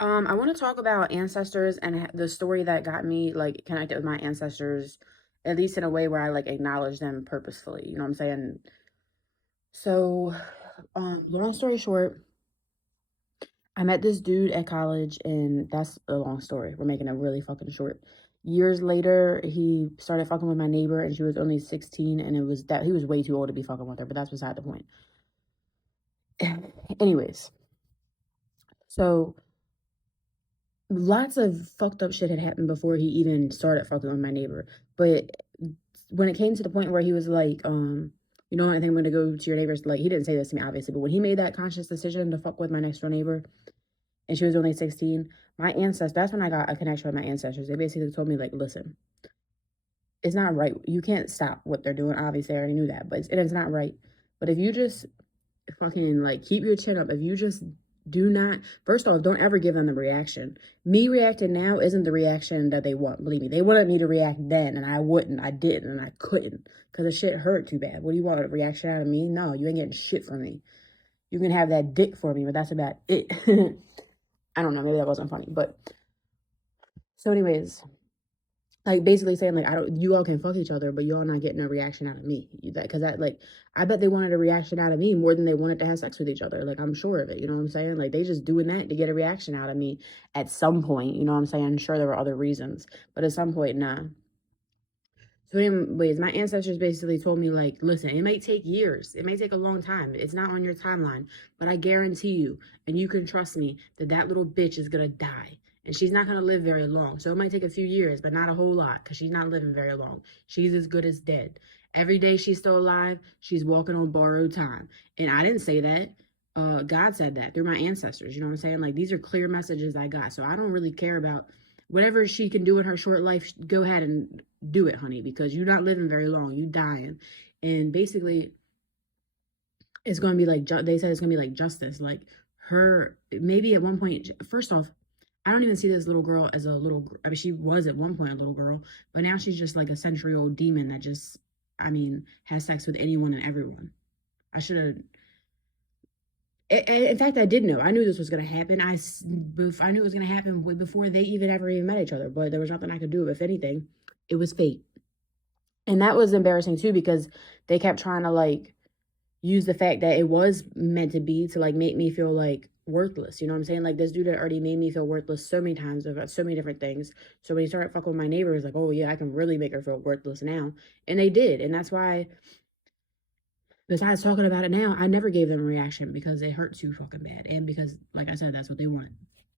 I want to talk about ancestors and the story that got me like connected with my ancestors, at least in a way where I like acknowledge them purposefully. You know what I'm saying? So, long story short, I met this dude at college, and that's a long story. We're making it really fucking short. Years later, he started fucking with my neighbor, and she was only 16, and it was that he was way too old to be fucking with her, but that's beside the point. Anyways, so lots of fucked up shit had happened before he even started fucking with my neighbor. But when it came to the point where he was like, you know, I think I'm gonna go to your neighbor's, like, he didn't say this to me obviously, but when he made that conscious decision to fuck with my next door neighbor and she was only 16, my ancestors, that's when I got a connection with my ancestors. They basically told me, like, listen, it's not right. You can't stop what they're doing. Obviously, I already knew that, but it's not right. But if you just fucking like keep your chin up, if you just do not, first off, don't ever give them the reaction. Me reacting now isn't the reaction that they want. Believe me, they wanted me to react then, and I wouldn't. I didn't, and I couldn't because the shit hurt too bad. What do you want, a reaction out of me? No, you ain't getting shit from me. You can have that dick for me, but that's about it. I don't know. Maybe that wasn't funny, but so, anyways, like basically saying like I don't, you all can fuck each other, but you all not getting a reaction out of me. That because that like I bet they wanted a reaction out of me more than they wanted to have sex with each other. Like I'm sure of it. You know what I'm saying? Like they just doing that to get a reaction out of me at some point. You know what I'm saying? Sure, there were other reasons, but at some point, nah. So anyways, my ancestors basically told me like, listen, it might take years. It may take a long time. It's not on your timeline, but I guarantee you, and you can trust me, that that little bitch is gonna die. And she's not gonna live very long. So it might take a few years, but not a whole lot, because she's not living very long. She's as good as dead. Every day she's still alive, she's walking on borrowed time. And I didn't say that. God said that through my ancestors. You know what I'm saying? Like these are clear messages I got. So I don't really care about whatever she can do in her short life. Go ahead and do it, honey, because you're not living very long. You dying. And basically, it's going to be like, they said it's going to be like justice. Like her, maybe at one point, first off, I don't even see this little girl as a little, I mean, she was at one point a little girl, but now she's just like a century-old demon that just, I mean, has sex with anyone and everyone. I should have, in fact, I did know. I knew this was going to happen. I knew it was going to happen before they ever even met each other, but there was nothing I could do. If anything, it was fate. And that was embarrassing too because they kept trying to like use the fact that it was meant to be to like make me feel like worthless. You know what I'm saying? Like this dude had already made me feel worthless so many times about so many different things. So when he started fucking with my neighbor, it was like, oh yeah, I can really make her feel worthless now. And they did. And that's why, besides talking about it now, I never gave them a reaction because it hurt too fucking bad. And because, like I said, that's what they wanted.